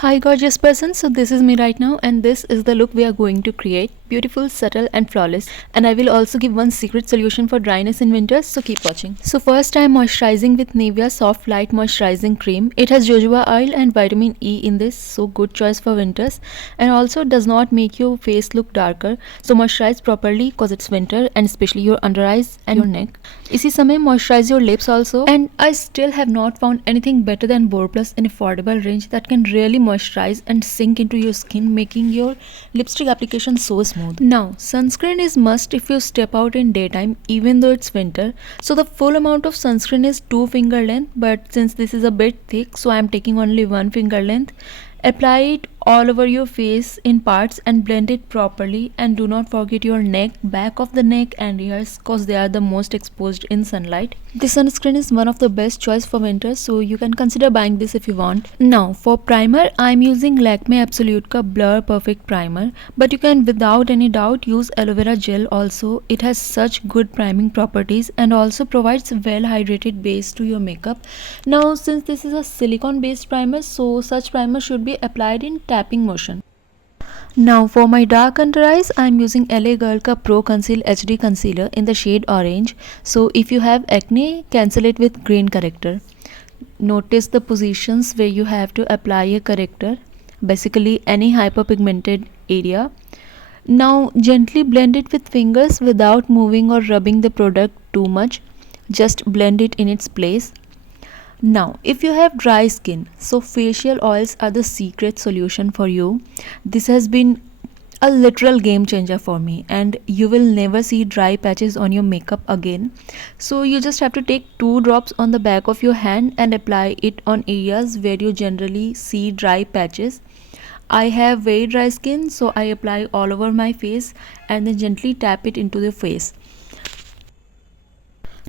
Hi gorgeous person, so this is me right now and this is the look we are going to create. Beautiful, subtle and flawless, and I will also give one secret solution for dryness in winter, so keep watching. So first I am moisturizing with Nivea Soft Light Moisturizing Cream. It has jojoba oil and vitamin E in this, so good choice for winters, and also does not make your face look darker. So moisturize properly cause it's winter, and especially your under eyes and your neck. इसी समय moisturize your lips also, and I still have not found anything better than Bore Plus in affordable range that can really moisturize and sink into your skin, making your lipstick application so smooth. Now, sunscreen is must if you step out in daytime even though it's winter. So the full amount of sunscreen is 2 finger length, but since this is a bit thick, so I am taking only 1 finger length. Apply it all over your face in parts and blend it properly, and do not forget your neck, back of the neck and ears cause they are the most exposed in sunlight. This sunscreen is one of the best choice for winter, so you can consider buying this if you want. Now for primer, I am using Lakme Absolute Ka Blur Perfect Primer, but you can without any doubt use aloe vera gel also. It has such good priming properties and also provides well hydrated base to your makeup. Now since this is a silicone based primer, so such primer should be applied in tapping motion. Now for my dark under eyes, I am using LA Girl Ka Pro Conceal HD Concealer in the shade orange. So if you have acne, cancel it with green corrector. Notice the positions where you have to apply a corrector, basically any hyperpigmented area. Now gently blend it with fingers without moving or rubbing the product too much. Just blend it in its place. Now, if you have dry skin, so facial oils are the secret solution for you. This has been a literal game changer for me, and you will never see dry patches on your makeup again. So you just have to take 2 drops on the back of your hand and apply it on areas where you generally see dry patches. I have very dry skin, so I apply all over my face and then gently tap it into the face.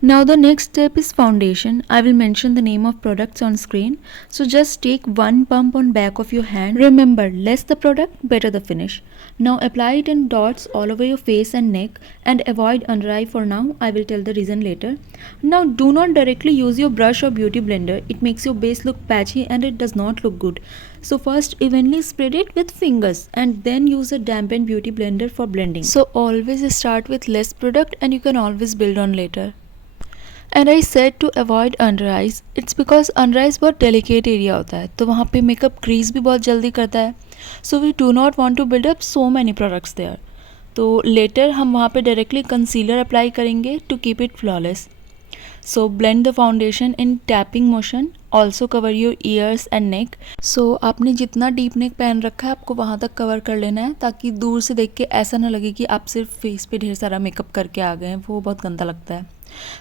Now the next step is foundation. I will mention the name of products on screen. So just take one pump on back of your hand. Remember, less the product, better the finish. Now apply it in dots all over your face and neck, and avoid under eye for now. I will tell the reason later. Now do not directly use your brush or beauty blender. It makes your base look patchy and it does not look good. So first evenly spread it with fingers and then use a dampened beauty blender for blending. So always start with less product and you can always build on later. And I said to avoid under eyes, it's because under eyes बहुत delicate area होता है, तो वहाँ पे makeup crease भी बहुत जल्दी करता है. So we do not want to build up so many products there. तो लेटर हम वहाँ पे डायरेक्टली कंसीलर अप्लाई करेंगे to keep it flawless. So blend the foundation in tapping motion. Also cover your ears and neck. So आपने जितना deep neck पहन रखा है आपको वहाँ तक कवर कर लेना है, ताकि दूर से देख के ऐसा ना लगे कि आप सिर्फ फेस पे ढेर सारा मेकअप करके आ गए हैं, वो बहुत गंदा लगता है.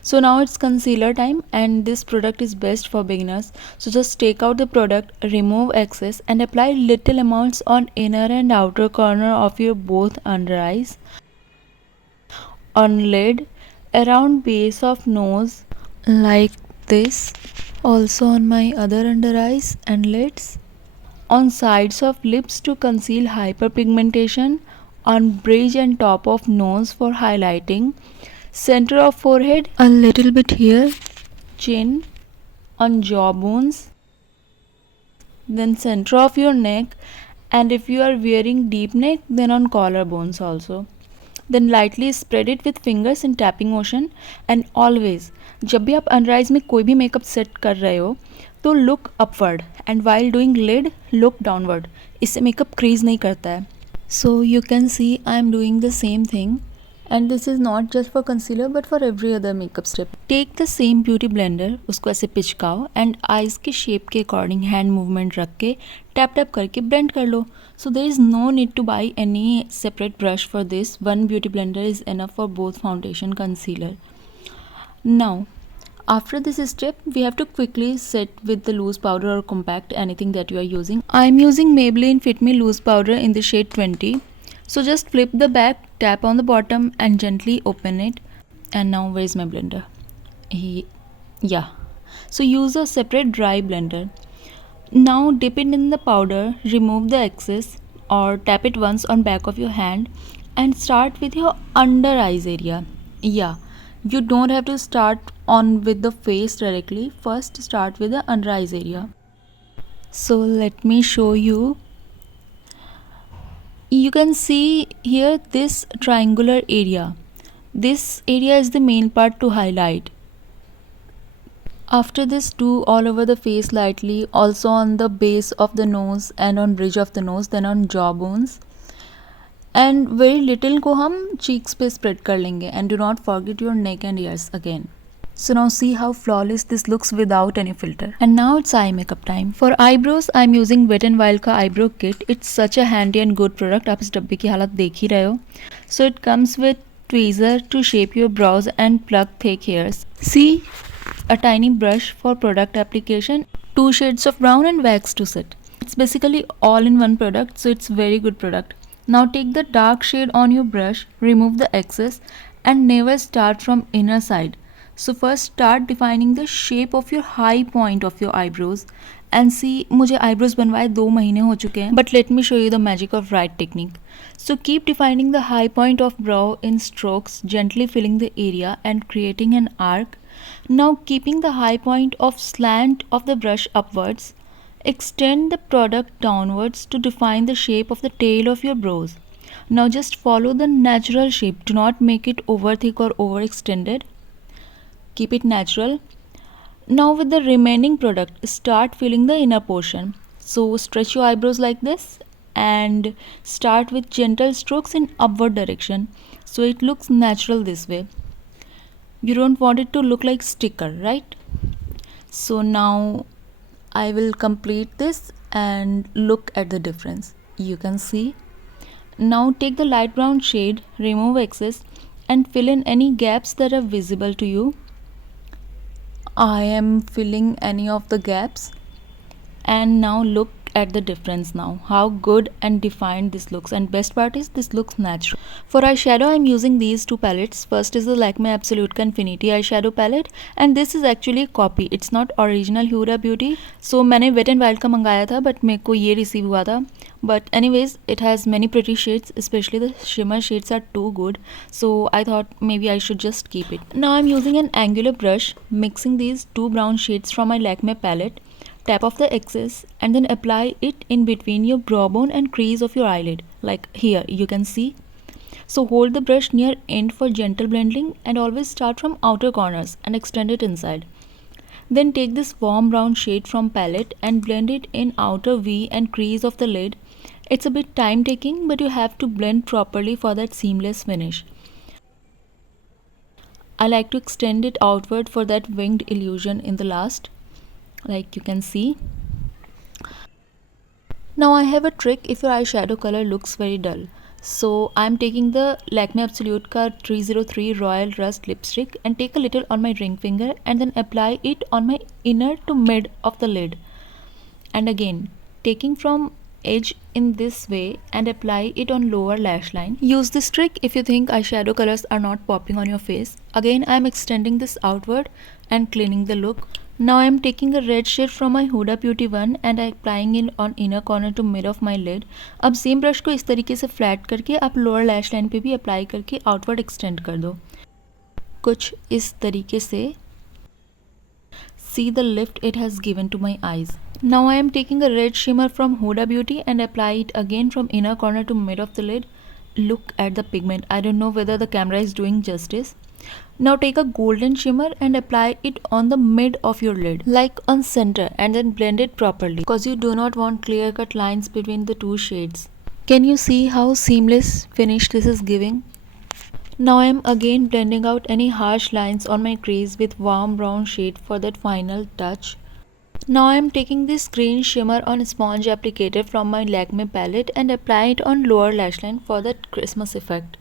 So now it's concealer time, and this product is best for beginners. So just take out the product, remove excess and apply little amounts on inner and outer corner of your both under eyes, on lid, around base of nose like this, also on my other under eyes and lids, on sides of lips to conceal hyperpigmentation, on bridge and top of nose for highlighting, center of forehead a little bit here, chin, on jawbones, then center of your neck, and if you are wearing deep neck then on collarbones also. Then lightly spread it with fingers in tapping motion. And always जब भी आप under eyes में कोई भी makeup set कर रहे हो तो look upward, and while doing lid look downward. इससे मेकअप क्रीज नहीं करता है. So you can see I am doing the same thing. And this is not just for concealer but for every other makeup step. Take the same beauty blender, उसको ऐसे पिचकाओ and eyes के shape के according hand movement रख के tap tap करके blend कर लो. So there is no need to buy any separate brush for this. One beauty blender is enough for both foundation concealer. Now after this step we have to quickly set with the loose powder or compact, anything that you are using. I am using Maybelline Fit Me loose powder in the shade 20. So just flip the back, tap on the bottom and gently open it. And now where is my blender? Yeah. So use a separate dry blender. Now dip it in the powder, remove the excess or tap it once on back of your hand and start with your under eyes area. Yeah. You don't have to start on with the face directly. First start with the under eyes area. So let me show you. You can see here this triangular area. This area is the main part to highlight. After this, do all over the face lightly, also on the base of the nose and on bridge of the nose, then on jawbones. And very little को हम cheeks पे spread कर लेंगे. And do not forget your neck and ears again. So now see how flawless this looks without any filter. And now it's eye makeup time. For eyebrows, I'm using Wet n Wild का eyebrow kit. It's such a handy and good product. आप इस डब्बे की हालत देख ही रहे हो. So it comes with tweezer to shape your brows and pluck thick hairs. See, a tiny brush for product application, 2 shades of brown and wax to set. It's basically all in one product, so it's very good product. Now take the dark shade on your brush, remove the excess and never start from inner side. So first start defining the shape of your high point of your eyebrows and see मुझे eyebrows बनवाए 2 महीने हो चुके हैं, but let me show you the magic of right technique. So keep defining the high point of brow in strokes, gently filling the area and creating an arc. Now keeping the high point of slant of the brush upwards, extend the product downwards to define the shape of the tail of your brows. Now just follow the natural shape, do not make it over thick or overextended. Keep it natural. Now with the remaining product, start filling the inner portion. So stretch your eyebrows like this and start with gentle strokes in upward direction. So it looks natural this way. You don't want it to look like sticker, right? So now I will complete this and look at the difference. You can see. Now take the light brown shade, remove excess and fill in any gaps that are visible to you. I am filling any of the gaps and now look at the difference now, how good and defined this looks, and best part is this looks natural. For eyeshadow I am using these 2 palettes. First is the Lakme Absolute Infinity eyeshadow palette and this is actually a copy, it's not original Huda Beauty. So मैंने Wet n Wild का मंगाया था but मेरे को ये receive हुआ था. But anyways, it has many pretty shades, especially the shimmer shades are too good, so I thought maybe I should just keep it. Now I'm using an angular brush, mixing these 2 brown shades from my Lakme palette. Tap off the excess and then apply it in between your brow bone and crease of your eyelid, like here you can see. So hold the brush near end for gentle blending and always start from outer corners and extend it inside. Then take this warm brown shade from palette and blend it in outer V and crease of the lid. It's a bit time taking but you have to blend properly for that seamless finish. I like to extend it outward for that winged illusion in the last, like you can see. Now I have a trick if your eyeshadow color looks very dull. So I'm taking the Lakme Absolute ka 303 Royal Rust lipstick and take a little on my ring finger and then apply it on my inner to mid of the lid. And again, taking from edge in this way and apply it on lower lash line. Use this trick if you think eyeshadow colors are not popping on your face. Again, I'm extending this outward and cleaning the look. Now I am taking a red shade from my Huda Beauty one and applying it on inner corner to mid of my lid. अब same brush को इस तरीके से flat करके आप lower lash line पे भी apply करके आउटवर्ड एक्सटेंड कर दो, कुछ इस तरीके से. See the lift it has given to my eyes. Now I am taking a red shimmer from Huda Beauty and apply it again from inner corner to mid of the lid. Look at the pigment. I don't know whether the camera is doing justice. Now take a golden shimmer and apply it on the mid of your lid, like on center, and then blend it properly because you do not want clear cut lines between the 2 shades. Can you see how seamless finish this is giving? Now I am again blending out any harsh lines on my crease with warm brown shade for that final touch. Now I am taking this green shimmer on sponge applicator from my Lakme palette and apply it on lower lash line for that Christmas effect.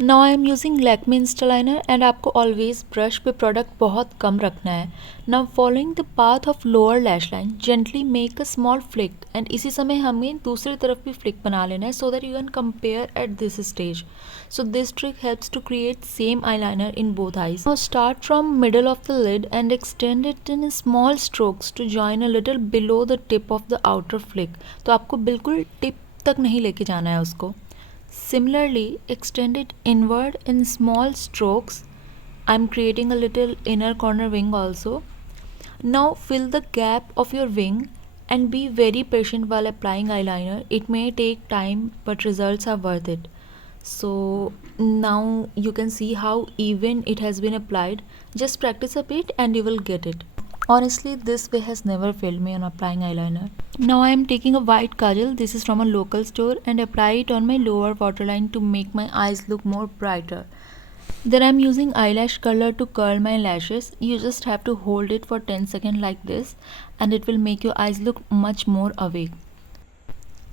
Now I am using Lakme Insta Liner and आपको always brush पे product बहुत कम रखना है. Now following the path of lower lash line, gently make a small flick and इसी समय हमें दूसरी तरफ भी flick बना लेना है so that you can compare at this stage. So this trick helps to create same eyeliner in both eyes. Now start from middle of the lid and extend it in small strokes to join a little below the tip of the outer flick. तो आपको बिल्कुल tip तक नहीं लेके जाना है उसको. Similarly, extend it inward in small strokes. I'm creating a little inner corner wing also. Now fill the gap of your wing and be very patient while applying eyeliner. It may take time, but results are worth it. So now you can see how even it has been applied. Just practice a bit and you will get it. Honestly, this way has never failed me on applying eyeliner. Now I am taking a white kajal, this is from a local store, and apply it on my lower waterline to make my eyes look more brighter. Then I'm using eyelash curler to curl my lashes. You just have to hold it for 10 seconds like this and it will make your eyes look much more awake.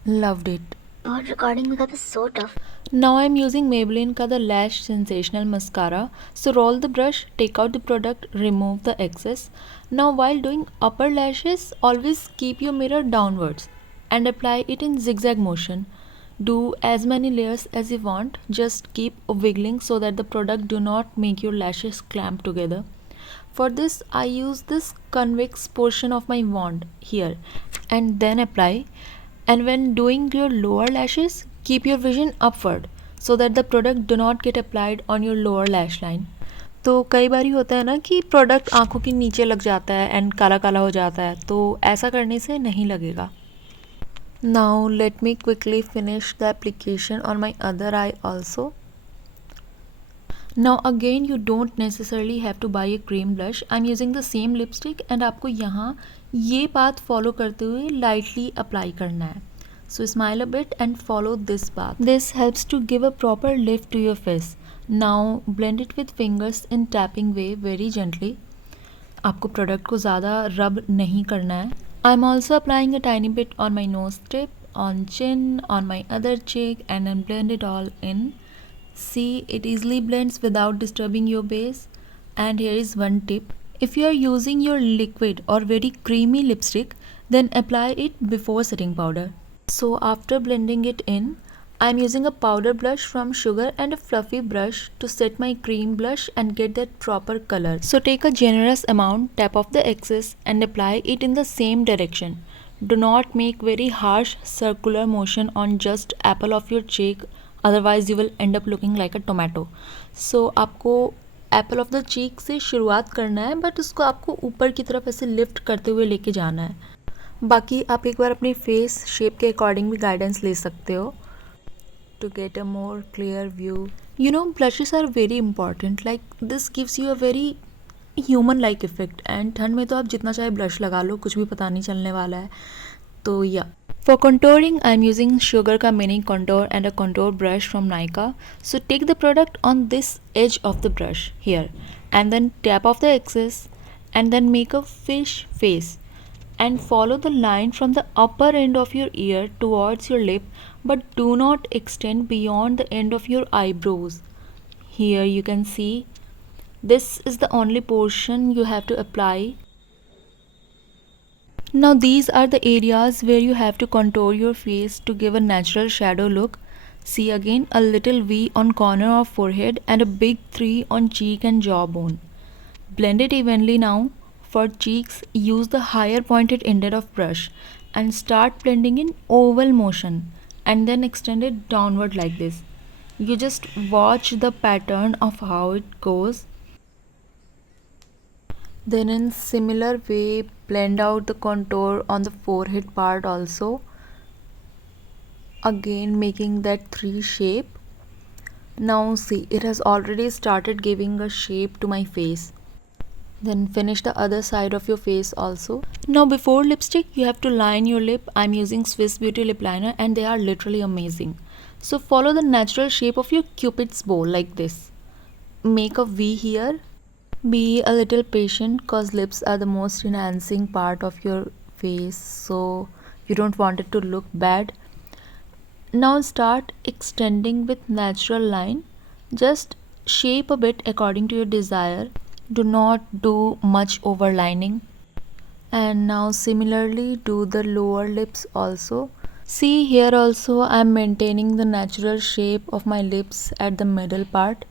Loved it. God, recording में was so tough. Now I'm using Maybelline का the Lash Sensational Mascara. So roll the brush, take out the product, remove the excess. Now while doing upper lashes, always keep your mirror downwards and apply it in zigzag motion. Do as many layers as you want. Just keep wiggling so that the product do not make your lashes clamp together. For this I use this convex portion of my wand here and then apply. And when doing your lower lashes, keep your vision upward so that the product do not get applied on your lower lash line. तो कई बार होता है ना कि product आंखों के नीचे लग जाता है एंड काला काला हो जाता है, तो ऐसा करने से नहीं लगेगा. Now let me quickly finish the application on my other eye also. Now again you don't necessarily have to buy a cream blush. I'm using the same lipstick and आपको यहाँ ये path follow करते हुए lightly apply करना है. So smile a bit and follow this path. This helps to give a proper lift to your face. Now blend it with fingers in tapping way very gently. आपको product को ज़्यादा rub नहीं करना है. I'm also applying a tiny bit on my nose tip, on chin, on my other cheek and then blend it all in. See, it easily blends without disturbing your base. And here is one tip. If you are using your liquid or very creamy lipstick, then apply it before setting powder. So after blending it in, I am using a powder blush from Sugar and a fluffy brush to set my cream blush and get that proper color. So take a generous amount, tap off the excess and apply it in the same direction. Do not make very harsh circular motion on just apple of your cheek, otherwise you will end up looking like a tomato. So आपको Apple of the cheek से शुरुआत करना है, but उसको आपको ऊपर की तरफ ऐसे लिफ्ट करते हुए लेके जाना है. बाकी आप एक बार अपने फेस शेप के अकॉर्डिंग भी गाइडेंस ले सकते हो to get a more clear view. You know, blushes are very important. Like this gives you a very human like effect. And ठंड में तो आप जितना चाहे ब्लश लगा लो, कुछ भी पता नहीं चलने वाला है. तो या for contouring, I am using Sugar का mini contour and a contour brush from Nykaa. So take the product on this edge of the brush here and then tap off the excess and then make a fish face and follow the line from the upper end of your ear towards your lip, but do not extend beyond the end of your eyebrows. Here you can see this is the only portion you have to apply. Now these are the areas where you have to contour your face to give a natural shadow look. See again a little V on corner of forehead and a big 3 on cheek and jawbone. Blend it evenly now. For cheeks, use the higher pointed ended of brush and start blending in oval motion and then extend it downward like this. You just watch the pattern of how it goes. Then in similar way, blend out the contour on the forehead part also. Again making that 3 shape. Now see, it has already started giving a shape to my face. Then finish the other side of your face also. Now before lipstick, you have to line your lip. I'm using Swiss Beauty lip liner and they are literally amazing. So follow the natural shape of your cupid's bow like this. Make a V here. Be a little patient cause lips are the most enhancing part of your face, so you don't want it to look bad. Now start extending with natural line. Just shape a bit according to your desire. Do not do much overlining. And now similarly do the lower lips also. See here also I am maintaining the natural shape of my lips at the middle part.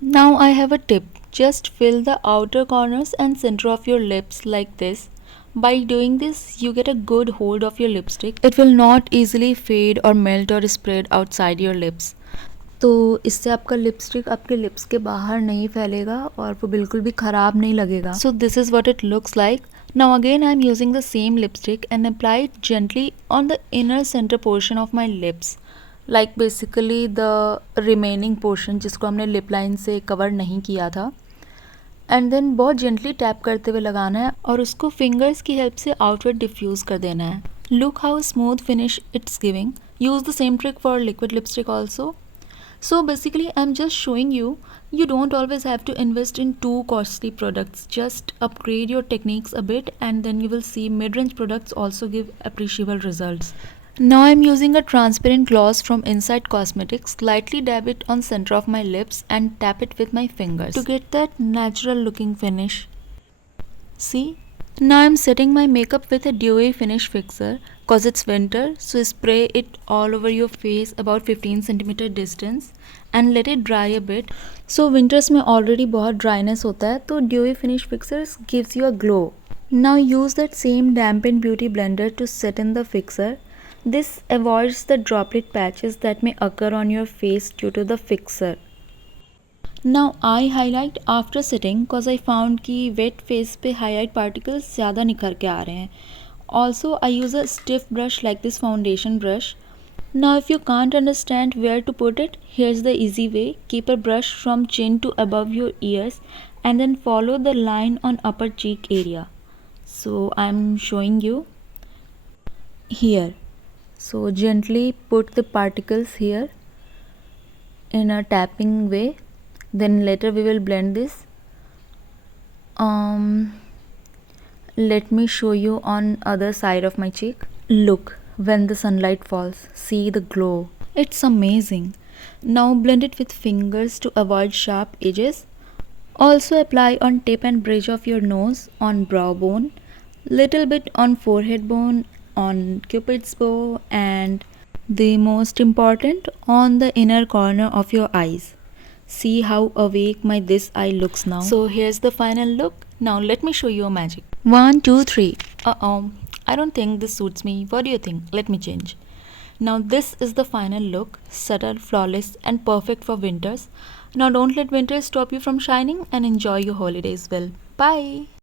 Now I have a tip. Just fill the outer corners and center of your lips like this. By doing this, you get a good hold of your lipstick. It will not easily fade or melt or spread outside your lips. तो इससे आपका lipstick आपके lips के बाहर नहीं फैलेगा और वो बिल्कुल भी ख़राब नहीं लगेगा. So this is what it looks like. Now again I am using the same lipstick and apply it gently on the inner center portion of my lips. Like basically the remaining portion जिसको हमने lip line से cover नहीं किया था. And then बहुत gently tap करते हुए लगाना है और उसको फिंगर्स की हेल्प से आउटवर्ड डिफ्यूज़ कर देना है. Look how smooth finish it's giving. Use the same trick for liquid lipstick also. So basically I'm just showing you don't always have to invest in too costly products. Just upgrade your techniques a bit and then you will see mid-range products also give appreciable results. Now I'm using a transparent gloss from Inside Cosmetics. Lightly dab it on center of my lips and tap it with my fingers to get that natural looking finish. See? Now I'm setting my makeup with a dewy finish fixer cause it's winter, so spray it all over your face about 15 cm distance and let it dry a bit. So winters में already बहुत dryness होता है तो dewy finish fixers gives you a glow. Now use that same dampened beauty blender to set in the fixer. This avoids the droplet patches that may occur on your face due to the fixer. Now I highlight after setting cause I found कि wet face पे highlight particles ज़्यादा निखर के आ रहे हैं. Also I use a stiff brush like this foundation brush. Now if you can't understand where to put it, here's the easy way. Keep a brush from chin to above your ears and then follow the line on upper cheek area. So I'm showing you here. So gently put the particles here in a tapping way. Then later we will blend this. Let me show you on other side of my cheek. Look, when the sunlight falls, see the glow. It's amazing. Now blend it with fingers to avoid sharp edges. Also apply on tip and bridge of your nose, on brow bone, little bit on forehead bone, on cupid's bow, and the most important, on the inner corner of your eyes. See how awake my this eye looks now. So here's the final look. Now let me show you a magic. 1, 2, 3. I don't think this suits me. What do you think? Let me change. Now this is the final look. Subtle, flawless and perfect for winters. Now don't let winter stop you from shining and enjoy your holidays well. Bye.